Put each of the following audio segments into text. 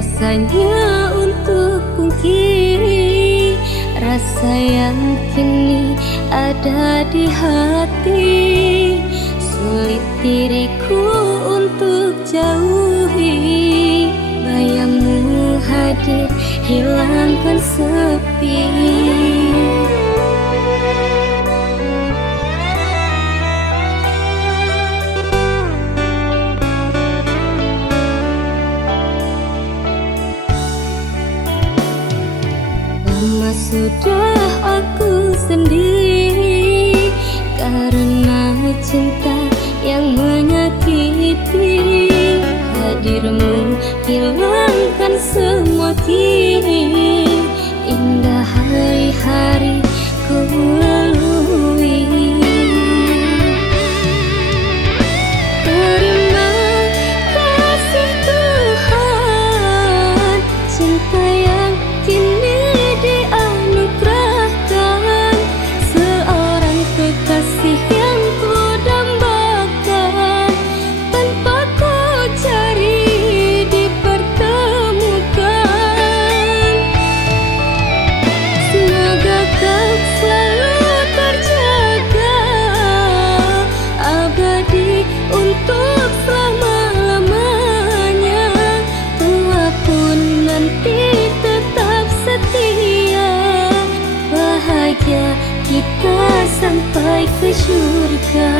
rasanya untuk pungkiri rasa yang kini ada di hati. Sulit diriku untuk jauhi bayangmu hadir, hilangkan sepi. Lama sudah aku sendiri karena cinta yang menyakiti. Hadirmu hilangkan semua kini. Indah hari-hari ku lalui. Terima kasih Tuhan, cinta yang kini dianugerahkan, seorang kekasih yang ku dambakan, tanpa ku cari dipertemukan. Semoga kau selalu terjaga abadi untuk selama-lamanya. Tua pun nanti tetap setia, bahagia kita sampai ke surga.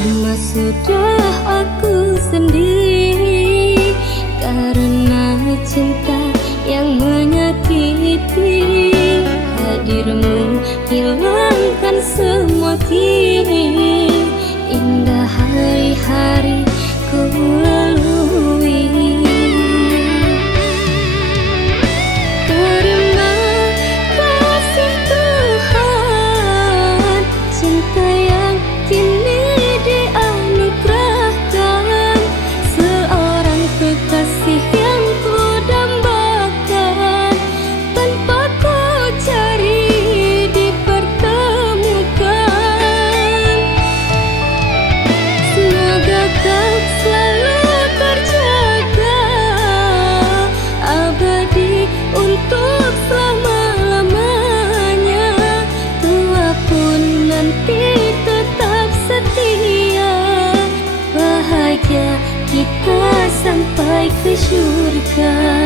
Lama sudah aku sendiri karena cinta yang menyakiti. Hadirmu hilangkan semua kini. Indah hari-hari ku lalui. Terima kasih Tuhan, cinta yang kini dianugerahkan, seorang kekasih yang ku dambakan, tanpa ku cari dipertemukan. Semoga kau selalu terjaga abadi untuk selama-lamanya. Tua pun nanti tetap setia, bahagia kita sampai ke surga.